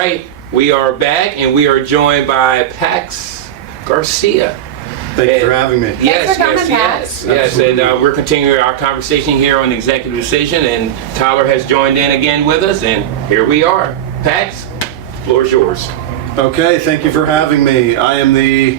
right, we are back and we are joined by Pax Garcia. Thank you for having me. Yes, Thanks for coming, yes. And we're continuing our conversation here on Executive Decision, and Tyler has joined in again with us, and here we are. Pax, floor is yours. Okay, thank you for having me. I am the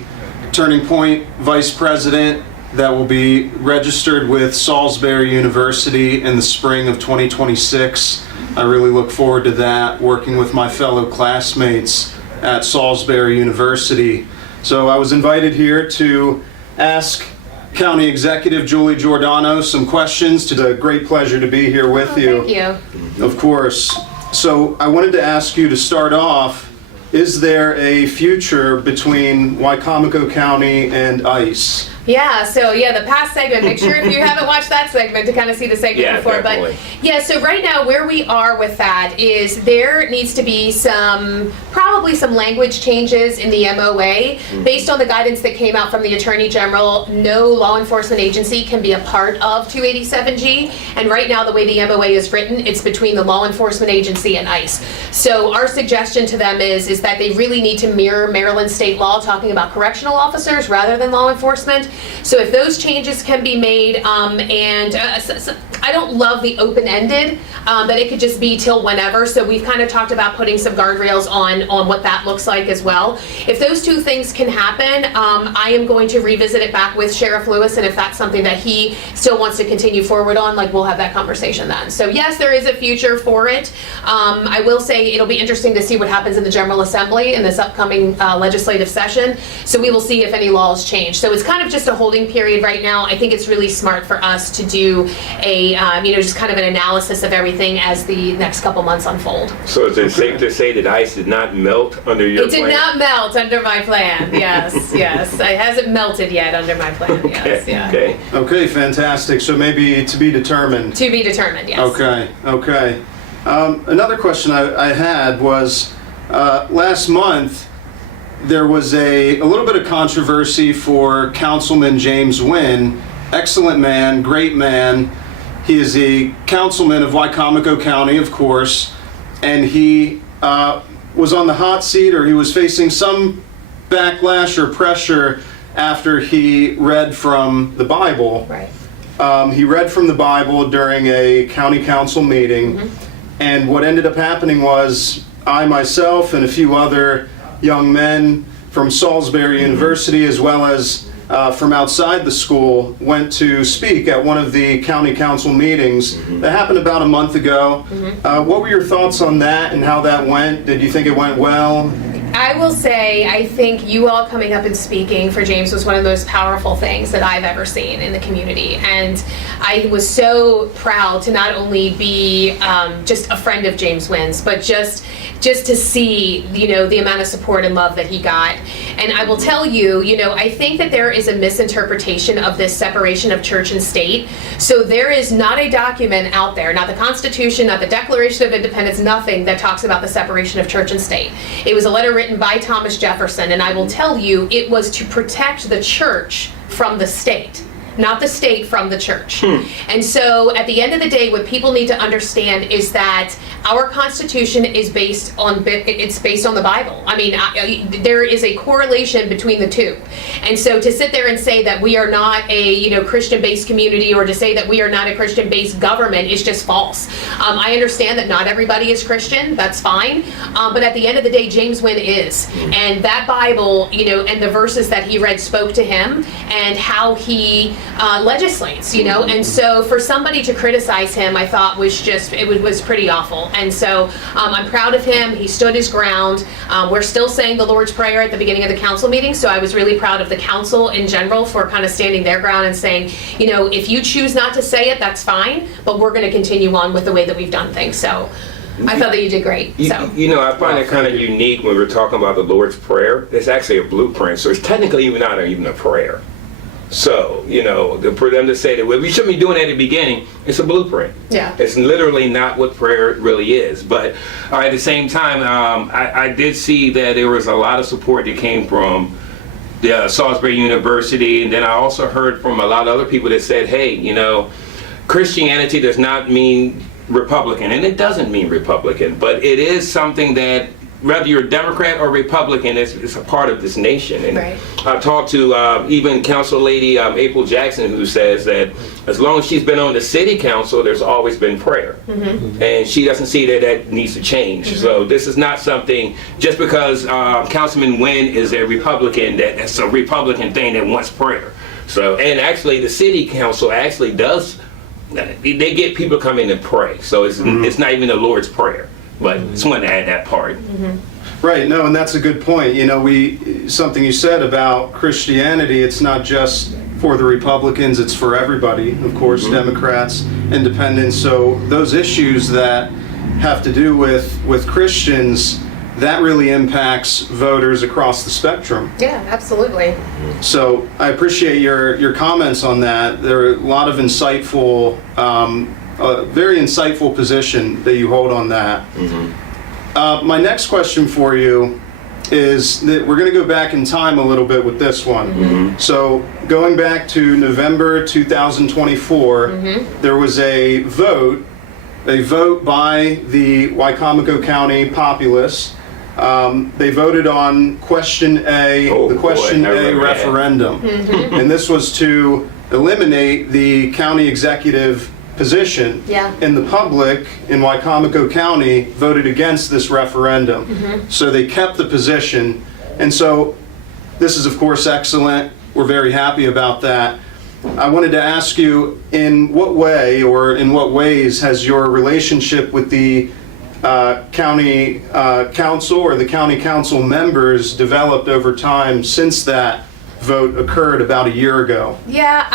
Turning Point Vice President that will be registered with Salisbury University in the spring of 2026. I really look forward to that, working with my fellow classmates at Salisbury University. So I was invited here to ask County Executive Julie Giordano some questions. It's a great pleasure to be here with you. Thank you. Of course. So I wanted to ask you to start off, is there a future between Wicomico County and ICE? The past segment, make sure if you haven't watched that segment to kind of see the segment before. Definitely. But so right now where we are with that is there needs to be probably some language changes in the MOA based on the guidance that came out from the Attorney General. No law enforcement agency can be a part of 287G, and right now the way the MOA is written, it's between the law enforcement agency and ICE. So our suggestion to them is that they really need to mirror Maryland state law talking about correctional officers rather than law enforcement. So if those changes can be made, I don't love the open-ended, that it could just be till whenever. So we've kind of talked about putting some guardrails on what that looks like as well. If those two things can happen, I am going to revisit it back with Sheriff Lewis, and if that's something that he still wants to continue forward on, we'll have that conversation then. So yes, there is a future for it. I will say it'll be interesting to see what happens in the General Assembly in this upcoming legislative session. So we will see if any laws change. So it's kind of just a holding period right now. I think it's really smart for us to do a just kind of an analysis of everything as the next couple months unfold. So is it safe to say that ICE did not melt under your plan? It did not melt under my plan. Yes. It hasn't melted yet under my plan. Yes. Okay. Okay, fantastic. So maybe to be determined. To be determined, yes. Okay. Another question I had was, last month, there was a little bit of controversy for Councilman James Wynn. Excellent man, great man. He is a councilman of Wicomico County, of course, and he was on the hot seat, or he was facing some backlash or pressure after he read from the Bible. Right. He read from the Bible during a county council meeting, and what ended up happening was I myself and a few other young men from Salisbury University, as well as from outside the school, went to speak at one of the county council meetings that happened about a month ago. What were your thoughts on that and how that went? Did you think it went well? I will say, I think you all coming up and speaking for James was one of the most powerful things that I've ever seen in the community. And I was so proud to not only be just a friend of James Wynn's, but just to see, the amount of support and love that he got. And I will tell you, I think that there is a misinterpretation of this separation of church and state. So there is not a document out there, not the Constitution, not the Declaration of Independence, nothing that talks about the separation of church and state. It was a letter written by Thomas Jefferson, and I will tell you, it was to protect the church from the state, not the state from the church. And so at the end of the day, what people need to understand is that our Constitution is based on the Bible. I mean, there is a correlation between the two. And so to sit there and say that we are not a Christian-based community, or to say that we are not a Christian-based government, is just false. I understand that not everybody is Christian. That's fine. But at the end of the day, James Wynn is. And that Bible, and the verses that he read spoke to him, and how he legislates, and so for somebody to criticize him, I thought it was pretty awful. And so I'm proud of him. He stood his ground. We're still saying the Lord's Prayer at the beginning of the council meeting, so I was really proud of the council in general for kind of standing their ground and saying, if you choose not to say it, that's fine, but we're going to continue on with the way that we've done things. So I thought that you did great. I find it kind of unique when we're talking about the Lord's Prayer. It's actually a blueprint, so it's technically not even a prayer. So, for them to say that we shouldn't be doing it at the beginning, it's a blueprint. Yeah. It's literally not what prayer really is. But at the same time, I did see that there was a lot of support that came from the Salisbury University, and then I also heard from a lot of other people that said, hey, Christianity does not mean Republican, and it doesn't mean Republican, but it is something that whether you're Democrat or Republican, it's a part of this nation. And Right. I talked to even Council Lady April Jackson, who says that as long as she's been on the city council, there's always been prayer. And she doesn't see that that needs to change. So this is not something, just because Councilman Nguyen is a Republican, that's a Republican thing that wants prayer. So, and actually the city council actually does, they get people come in and pray. So it's not even the Lord's Prayer. But just wanted to add that part. Right, no, and that's a good point. You know, something you said about Christianity, it's not just for the Republicans, it's for everybody, of course, Democrats, independents. So those issues that have to do with Christians, that really impacts voters across the spectrum. Yeah, absolutely. So I appreciate your comments on that. There are a lot of insightful, very insightful position that you hold on that. My next question for you is that we're going to go back in time a little bit with this one. So going back to November 2024, there was a vote by the Wicomico County populace. They voted on Question A, the Question A referendum. And this was to eliminate the county executive position. Yeah. And the public in Wicomico County voted against this referendum. So they kept the position. And so this is, of course, excellent. We're very happy about that. I wanted to ask you, in what way or in what ways has your relationship with the county council or the county council members developed over time since that vote occurred about a year ago? Yeah,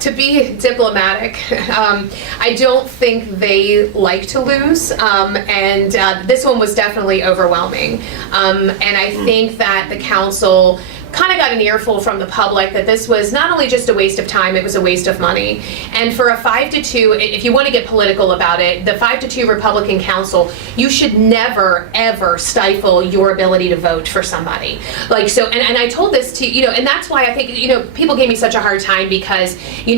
to be diplomatic, I don't think they like to lose, and this one was definitely overwhelming. And I think that the council kind of got an earful from the public that this was not only just a waste of time, it was a waste of money. And for a 5-2, if you want to get political about it, the 5-2 Republican council, you should never, ever stifle your ability to vote for somebody. Like, so, and I told this to, and that's why I think, people gave me such a hard time because, we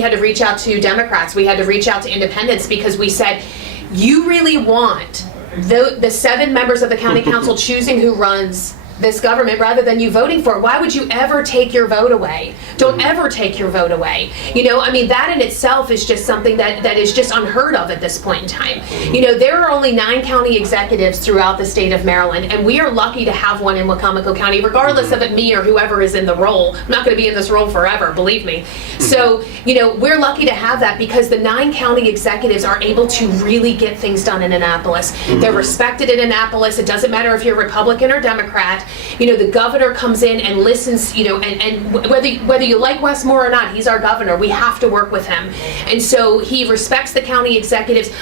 had to reach out to Democrats, we had to reach out to independents because we said, you really want the 7 members of the county council choosing who runs this government rather than you voting for it. Why would you ever take your vote away? Don't ever take your vote away. That in itself is just something that is just unheard of at this point in time. There are only 9 county executives throughout the state of Maryland, and we are lucky to have one in Wicomico County, regardless of it me or whoever is in the role. I'm not going to be in this role forever, believe me. So, we're lucky to have that because the 9 county executives are able to really get things done in Annapolis. They're respected in Annapolis. It doesn't matter if you're Republican or Democrat. The governor comes in and listens, and whether you like Wes Moore or not, he's our governor. We have to work with him. And so he respects the county executives.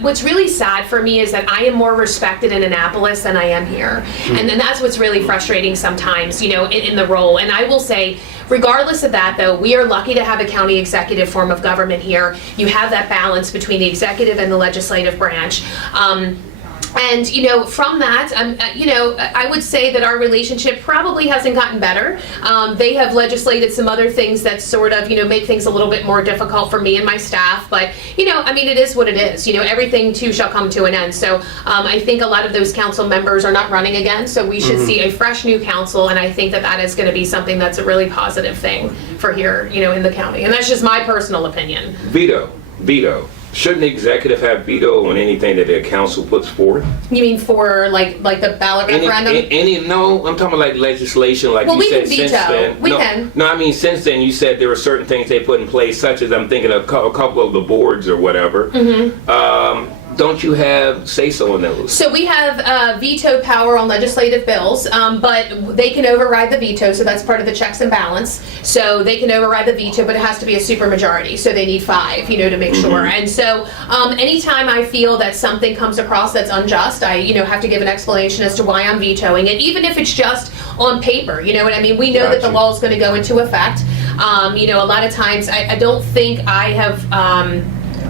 What's really sad for me is that I am more respected in Annapolis than I am here. And then that's what's really frustrating sometimes, in the role. And I will say, regardless of that, though, we are lucky to have a county executive form of government here. You have that balance between the executive and the legislative branch. And, from that, I would say that our relationship probably hasn't gotten better. They have legislated some other things that sort of, make things a little bit more difficult for me and my staff. But, it is what it is. Everything too shall come to an end. So I think a lot of those council members are not running again. So we should see a fresh new council. And I think that is going to be something that's a really positive thing for here, in the county. And that's just my personal opinion. Veto. Shouldn't the executive have veto on anything that the council puts forward? You mean for like the ballot referendum? No, I'm talking about like legislation, like you said. Since then. We can. No, I mean since then you said there were certain things they put in place, such as I'm thinking of a couple of the boards or whatever. Don't you have say-so on those? So we have veto power on legislative bills, but they can override the veto, so that's part of the checks and balance. So they can override the veto, but it has to be a supermajority, so they need 5, to make sure. And so anytime I feel that something comes across that's unjust, I, have to give an explanation as to why I'm vetoing it, even if it's just on paper, you know what I mean? We know that the law is going to go into effect. A lot of times I don't think I have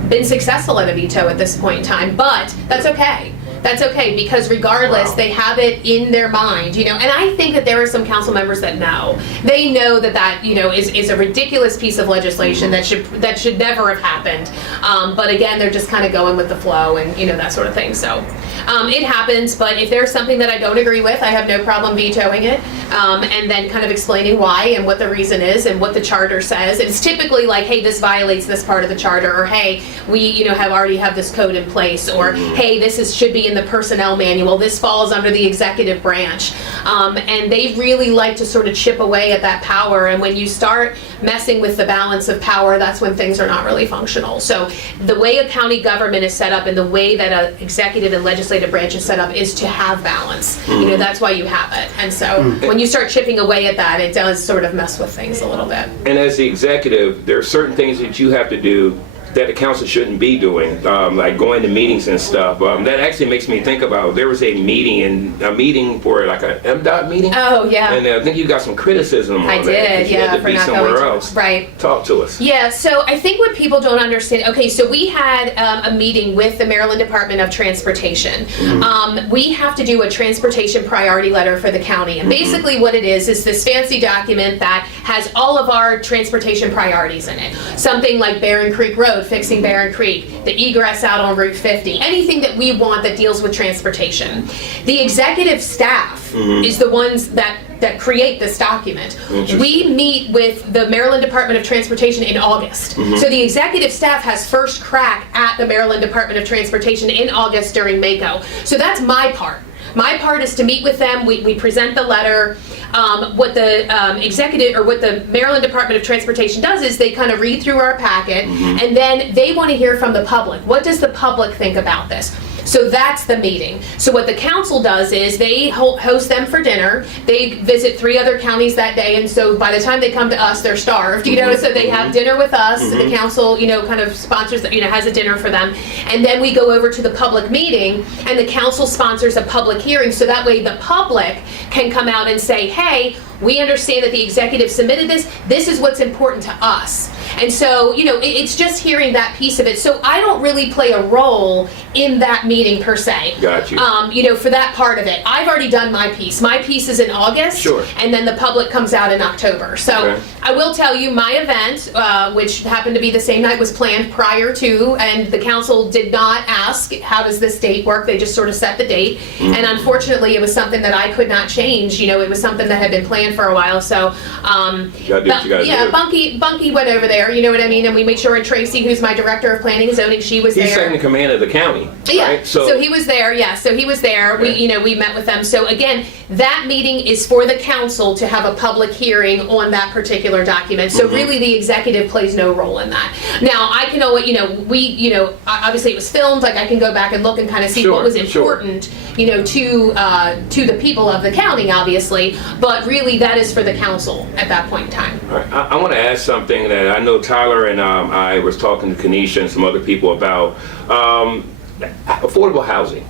been successful at a veto at this point in time, but that's okay. That's okay, because regardless, Wow. they have it in their mind, and I think that there are some council members that know. They know that, is a ridiculous piece of legislation that should never have happened. But again, they're just kind of going with the flow and, that sort of thing. So it happens, but if there's something that I don't agree with, I have no problem vetoing it, and then kind of explaining why and what the reason is and what the charter says. It's typically like, hey, this violates this part of the charter, or hey, we already have this code in place, or hey, this should be in the personnel manual, this falls under the executive branch, and they really like to sort of chip away at that power. And when you start messing with the balance of power, that's when things are not really functional. So the way a county government is set up and the way that an executive and legislative branch is set up is to have balance. That's why you have it. And so when you start chipping away at that, it does sort of mess with things a little bit. And as the executive, there are certain things that you have to do that the council shouldn't be doing, like going to meetings and stuff. That actually makes me think about, there was a meeting for like a MDOT meeting. Oh, yeah. And I think you got some criticism on I that. did, 'Cause you had to for be not somewhere going to, else. right. Talk to us. Yeah, so I think what people don't understand, okay, so we had a meeting with the Maryland Department of Transportation. We have to do a transportation priority letter for the county. And basically what it is this fancy document that has all of our transportation priorities in it. Something like Barron Creek Road, fixing Barron Creek, the egress out on Route 50, anything that we want that deals with transportation. The executive staff is the ones that create this document. We meet with the Maryland Department of Transportation in August. So the executive staff has first crack at the Maryland Department of Transportation in August during MACO. So that's my part. My part is to meet with them. We present the letter. What the executive or what the Maryland Department of Transportation does is they kind of read through our packet, and then they want to hear from the public. What does the public think about this? So that's the meeting. So what the council does is they host them for dinner. They visit 3 other counties that day, and so by the time they come to us, they're starved, so they have dinner with us. The council, kind of sponsors, has a dinner for them. And then we go over to the public meeting, and the council sponsors a public hearing, so that way the public can come out and say, hey, we understand that the executive submitted this. This is what's important to us. And so, it's just hearing that piece of it. So I don't really play a role in that meeting per se. Got you. For that part of it. I've already done my piece. My piece is in August. Sure. And then the public comes out in October. So Okay. I will tell you my event, which happened to be the same night, was planned prior to, and the council did not ask, how does this date work? They just sort of set the date. And unfortunately, it was something that I could not change. It was something that had been planned for a while. So, You gotta do what you gotta do. Bunky went over there, you know what I mean? And we made sure, and Tracy, who's my director of planning and zoning, she was He's there. second in command of the county, Yeah, right? so he was there, yeah, so he was there. Okay. We met with them. So again, that meeting is for the council to have a public hearing on that particular document. So really the executive plays no role in that. Now, I can always, obviously it was filmed, like I can go back and look and kind of see Sure, what was sure. important, to the people of the county, obviously, but really that is for the council at that point in time. All right. I want to ask something that I know Tyler and I was talking to Kanisha and some other people about. Affordable housing.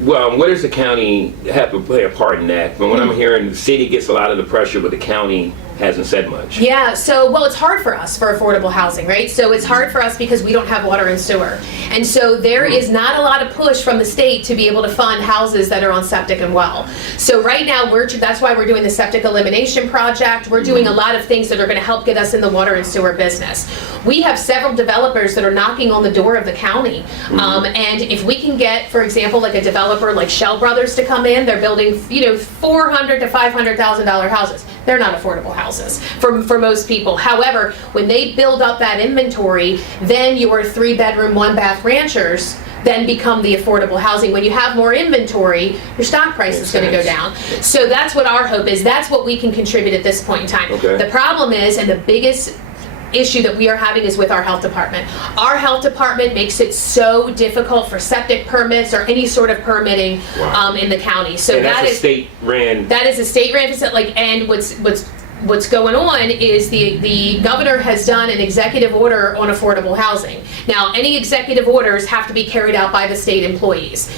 Well, what does the county have to play a part in that? But when I'm hearing the city gets a lot of the pressure, but the county hasn't said much. Yeah, so, well, it's hard for us for affordable housing, right? So it's hard for us because we don't have water and sewer. And so there is not a lot of push from the state to be able to fund houses that are on septic and well. So right now, that's why we're doing the septic elimination project. We're doing a lot of things that are going to help get us in the water and sewer business. We have several developers that are knocking on the door of the county. And if we can get, for example, like a developer like Shell Brothers to come in, they're building, $400,000 to $500,000 houses. They're not affordable houses for most people. However, when they build up that inventory, then your 3-bedroom, 1-bath ranchers then become the affordable housing. When you have more inventory, your stock price is going to go down. So that's what our hope is. That's what we can contribute at this point in time. Okay. The problem is, and the biggest issue that we are having is with our health department. Our health department makes it so difficult for septic permits or any sort of permitting in the county. So And that's that a is state-ran. that is a state-ran facility. And what's going on is the governor has done an executive order on affordable housing. Now, any executive orders have to be carried out by the state employees.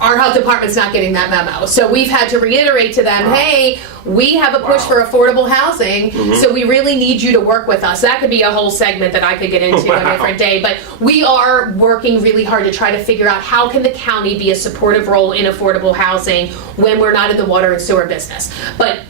Our health department's not getting that memo. So we've had to reiterate to them, hey, we have a push for affordable housing, so we really need you to work with us. That could be a whole segment that I could get into a different day, but we are working really hard to try to figure out how can the county be a supportive role in affordable housing when we're not in the water and sewer business. But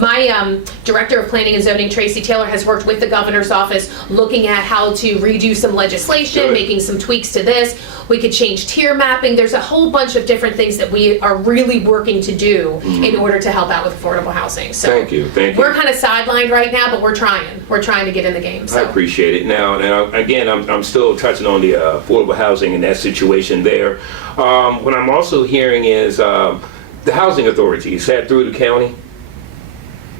my Director of Planning and Zoning, Tracy Taylor, has worked with the governor's office looking at how to redo some legislation, making some tweaks to this. We could change tier mapping. There's a whole bunch of different things that we are really working to do in order to help out with affordable housing. So Thank you. we're kind of sidelined right now, but we're trying. We're trying to get in the game. I So. appreciate it. Now, again, I'm still touching on the affordable housing and that situation there. What I'm also hearing is the housing authority. Is that through the county?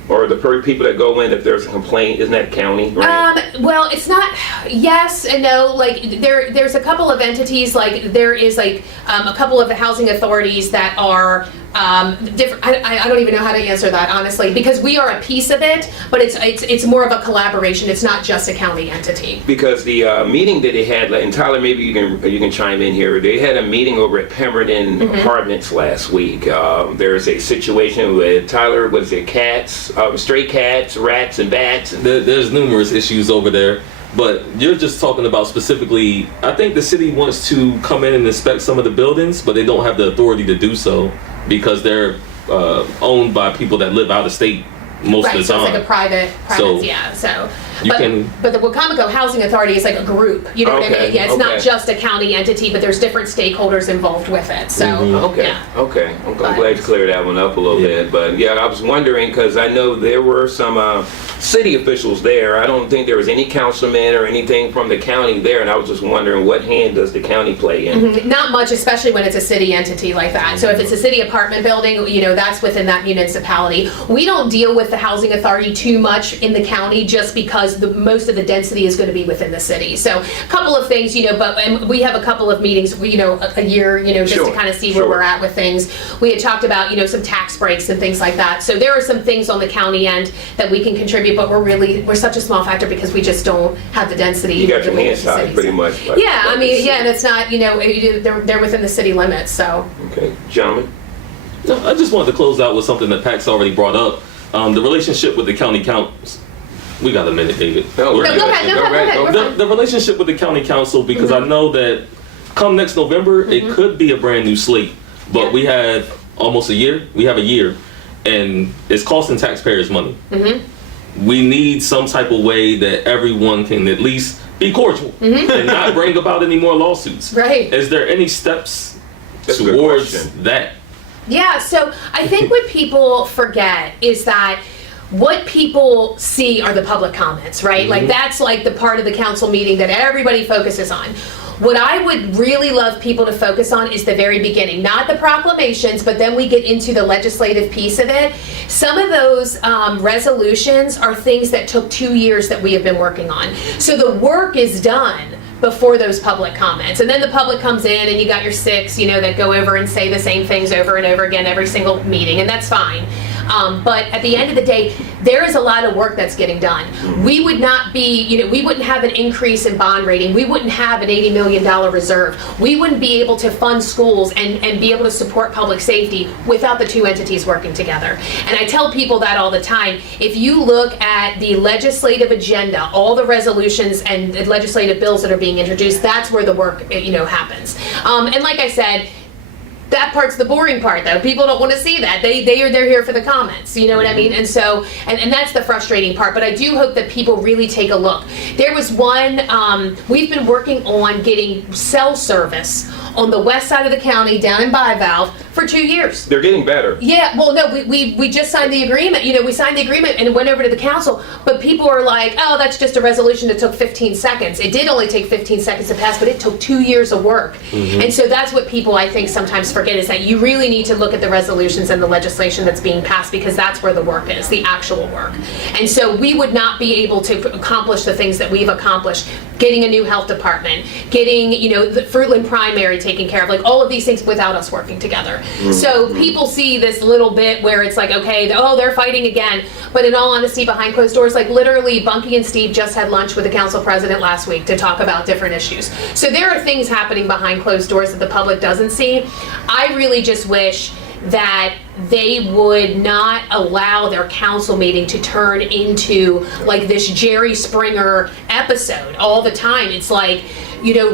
Or the people that go in, if there's a complaint, isn't that county, right? Well, it's not. Yes and no. Like there's a couple of entities. Like there is like a couple of the housing authorities that are different. I don't even know how to answer that honestly, because we are a piece of it, but it's more of a collaboration. It's not just a county entity. Because the meeting that they had, and Tyler, maybe you can chime in here. They had a meeting over at Pemberton Apartments last week. There's a situation with Tyler. Was it cats, stray cats, rats, and bats? There's numerous issues over there, but you're just talking about specifically. I think the city wants to come in and inspect some of the buildings, but they don't have the authority to do so because they're owned by people that live out of state most Right, of the so time. it's like a private So, yeah. So, you can- but the Wacomico Housing Authority is like a group. You know what I Okay, mean? Yeah, it's not okay. just a county entity, but there's different stakeholders involved with it. So, Okay, yeah. okay. I'm glad you cleared that one up a little bit. But yeah, I was wondering because I know there were some city officials there. I don't think there was any councilman or anything from the county there, and I was just wondering what hand does the county play in? Not much, especially when it's a city entity like that. So if it's a city apartment building, you know, that's within that municipality. We don't deal with the housing authority too much in the county just because most of the density is going to be within the city. So a couple of things, you know, and we have a couple of meetings, you know, a year, you know, just Sure, to kind of see where sure. we're at with things. We had talked about, you know, some tax breaks and things like that. So there are some things on the county end that we can contribute, but we're such a small factor because we just don't have the density. You got that your we hands have in tied the pretty city. much. Yeah, I mean, yeah, and it's not, you know, they're within the city limits, so. Okay, gentlemen. No, I just wanted to close out with something that Pax already brought up. The relationship with the county council. We got a minute, David. No, No, go ahead, go ahead. We're fine. The relationship with the county council, because I know that come next November, it could be a brand new slate. But Yeah. we have almost a year. We have a year, and it's costing taxpayers money. We need some type of way that everyone can at least be cordial and not bring about any more lawsuits. Right. Is there any steps That's a good towards question. that? Yeah, so I think what people forget is that what people see are the public comments, right? Like that's like the part of the council meeting that everybody focuses on. What I would really love people to focus on is the very beginning, not the proclamations, but then we get into the legislative piece of it. Some of those resolutions are things that took 2 years that we have been working on. So the work is done before those public comments. And then the public comes in and you got your 6, you know, that go over and say the same things over and over again every single meeting, and that's fine. But at the end of the day, there is a lot of work that's getting done. We would not be, you know, we wouldn't have an increase in bond rating. We wouldn't have an $80 million reserve. We wouldn't be able to fund schools and be able to support public safety without the two entities working together. And I tell people that all the time. If you look at the legislative agenda, all the resolutions and the legislative bills that are being introduced, that's where the work, you know, happens. And like I said, that part's the boring part, though. People don't want to see that. They're here for the comments. You know what I mean? And so, and that's the frustrating part. But I do hope that people really take a look. There was one, we've been working on getting cell service on the west side of the county down in Bivalve for 2 years. They're getting better. Yeah, well, no, we just signed the agreement. You know, we signed the agreement and it went over to the council, but people are like, oh, that's just a resolution that took 15 seconds. It did only take 15 seconds to pass, but it took 2 years of work. And so that's what people, I think, sometimes forget is that you really need to look at the resolutions and the legislation that's being passed because that's where the work is, the actual work. And so we would not be able to accomplish the things that we've accomplished, getting a new health department, getting, you know, the Fruitland Primary taken care of, like all of these things without us working together. So people see this little bit where it's like, okay, oh, they're fighting again. But in all honesty, behind closed doors, like literally Bunky and Steve just had lunch with the council president last week to talk about different issues. So there are things happening behind closed doors that the public doesn't see. I really just wish that they would not allow their council meeting to turn into like this Jerry Springer episode all the time. It's like,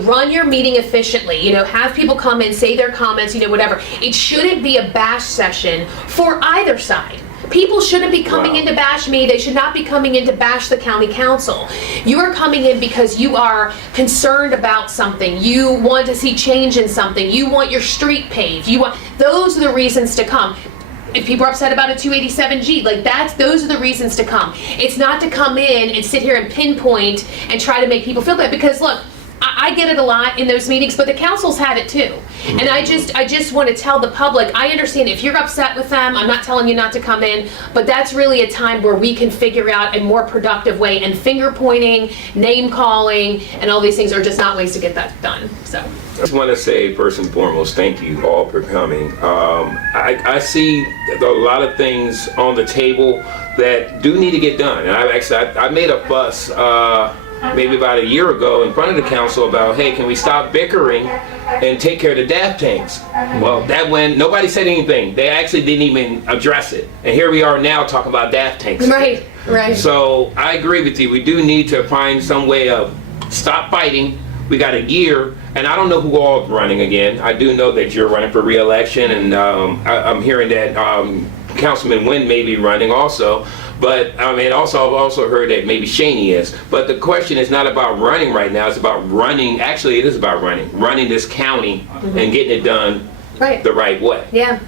run your meeting efficiently, have people come in, say their comments, whatever. It shouldn't be a bash session for either side. People shouldn't be coming in to bash me. They should not be coming in to bash the county council. You are coming in because you are concerned about something. You want to see change in something. You want your street paved. Those are the reasons to come. If people are upset about a 287G, those are the reasons to come. It's not to come in and sit here and pinpoint and try to make people feel bad, because look, I get it a lot in those meetings, but the council's had it too. And I just want to tell the public, I understand if you're upset with them, I'm not telling you not to come in, but that's really a time where we can figure out a more productive way, and finger pointing, name calling, and all these things are just not ways to get that done, so. I just want to say, first and foremost, thank you all for coming. I see a lot of things on the table that do need to get done. And I made a fuss maybe about a year ago in front of the council about, hey, can we stop bickering and take care of the DAF tanks? Well, nobody said anything. They actually didn't even address it. And here we are now talking about DAF tanks. Right. So I agree with you. We do need to find some way of stop fighting. We got a year, and I don't know who all is running again. I do know that you're running for re-election, and I'm hearing that Councilman Wynn may be running also. But I've also heard that maybe Shaney is. But the question is not about running right now. It's about running. Actually, it is about running this county and getting it done the right way. Yeah.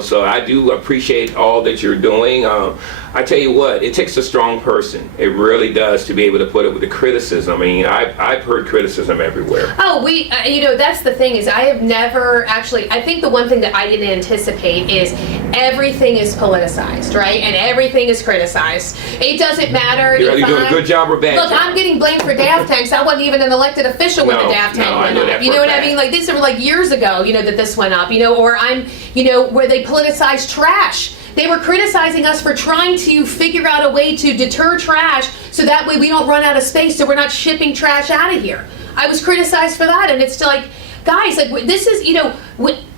So I do appreciate all that you're doing. I tell you what, it takes a strong person. It really does, to be able to put it with the criticism. I mean, I've heard criticism everywhere. Oh, that's the thing is I have never actually, I think the one thing that I didn't anticipate is everything is politicized, right? And everything is criticized. It doesn't matter. You're either doing a good job or bad Look, job. I'm getting blamed for DAF tanks. I wasn't even an elected official when the DAF tank I went know up. that You for know a what I fact. mean? Like, these are years ago, that this went up, or I'm, where they politicized trash. They were criticizing us for trying to figure out a way to deter trash so that way we don't run out of space, so we're not shipping trash out of here. I was criticized for that, and it's still like, guys, this is,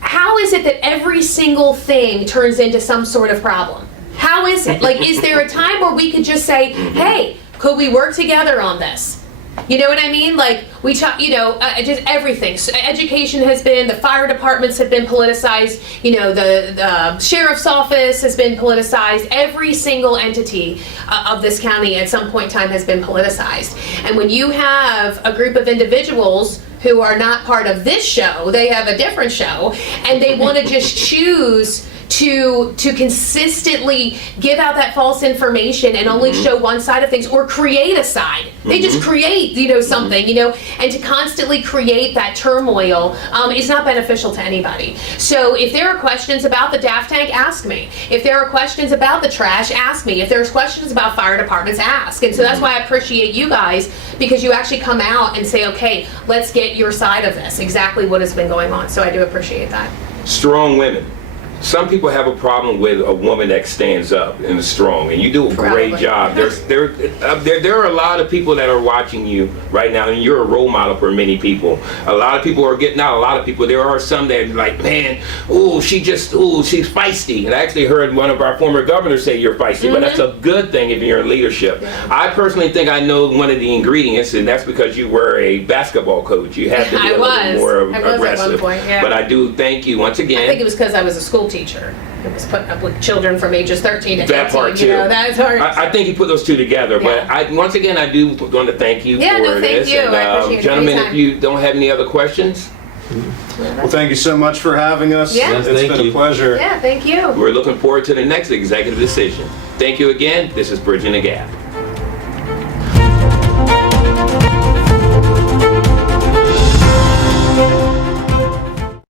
how is it that every single thing turns into some sort of problem? How is it? Is there a time where we could just say, hey, could we work together on this? You know what I mean? We talk, just everything. So education has been, the fire departments have been politicized, the sheriff's office has been politicized. Every single entity of this county at some point in time has been politicized. And when you have a group of individuals who are not part of this show, they have a different show, and they want to just choose to consistently give out that false information and only show one side of things, or create a side. They just create, something, and to constantly create that turmoil is not beneficial to anybody. So if there are questions about the DAF tank, ask me. If there are questions about the trash, ask me. If there's questions about fire departments, ask. And so that's why I appreciate you guys, because you actually come out and say, okay, let's get your side of this, exactly what has been going on. So I do appreciate that. Strong women. Some people have a problem with a woman that stands up and is strong, and you do a great Probably. job. There are a lot of people that are watching you right now, and you're a role model for many people. A lot of people are getting out. A lot of people. There are some that are like, man, she's feisty. And I actually heard one of our former governors say you're feisty, but that's a good thing if you're in leadership. Yeah. I personally think I know one of the ingredients, and that's because you were a basketball coach. You have to be a little more aggressive. At one point, yeah. But I do thank you once again. I think it was because I was a school teacher. It was putting up with children from ages 13 to 15. That part too. That's hard. I think you put those two together. Yeah. But once again, I do want to thank you for thank this. you. And, I appreciate it. gentlemen, Anytime. if you don't have any other questions, Well, thank you so much for having us. Yeah. It's Thank been you. a pleasure. Yeah, thank you. we're looking forward to the next executive decision. Thank you again. This is Bridging the Gap.